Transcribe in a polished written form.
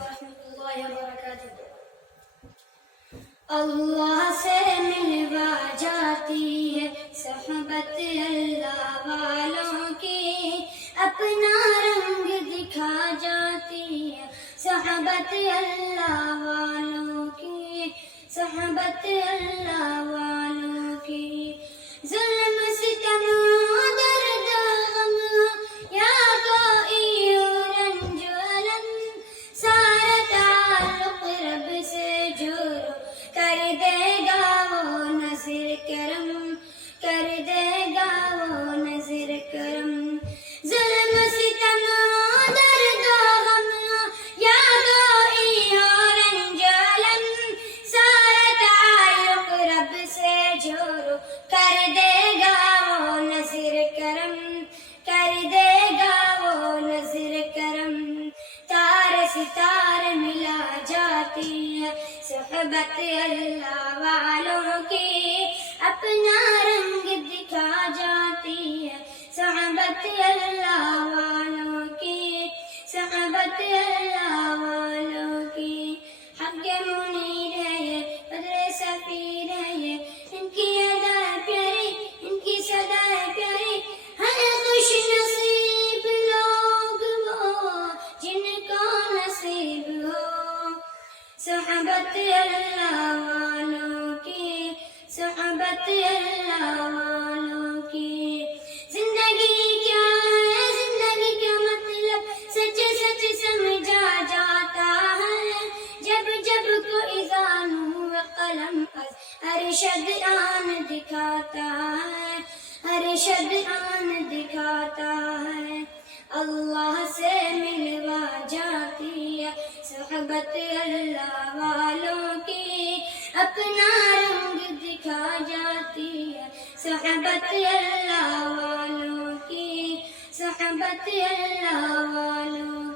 ورحمۃ اللہ وبرکاتہ۔ اللہ سے ملوا جاتی ہے صحبت اللہ والوں کی، اپنا رنگ دکھا جاتی ہے صحبت اللہ والوں کی، صحبت اللہ والوں کی۔ ظلم ستم درد غم یا کوئی رنج الم، سارا تعلق رب سے جوڑو، کر دے گا وہ نظر کرم، کر دے گا وہ نظر کرم۔ ظلم ستم درد غم یا کوئی رنج الم، سارا تعلق رب سے جوڑو، کر دے گا وہ نظر کرم، کر دے گا وہ نظر کرم۔ تارے ستارے ملا جاتی ہے صحبت اللہ والوں کی، اپنا رنگ دکھا جاتی ہے صحبت اللہ والوں کی، صحبت اللہ والوں کی۔ حق منیر ہے یہ، بدر سفیر ہے یہ، ان کی ادا پیاری، ان کی صدا پیاری، ہر خوش نصیب لوگ وہ جن کو نصیب ہو صحبت اللہ والوں کی، صحبت اللہ والوں کی۔ زندگی کیا ہے، زندگی کا مطلب سچ سچ سمجھا جاتا ہے، جب جب کوئی زانو قلم از ارشد آن دکھاتا ہے، ارشد آن دکھاتا ہے۔ اللہ سے ملوا جاتی ہے صحبت اللہ والوں کی، اپنا رنگ دکھا جاتی ہے صحبت اللہ والوں کی، صحبت اللہ والوں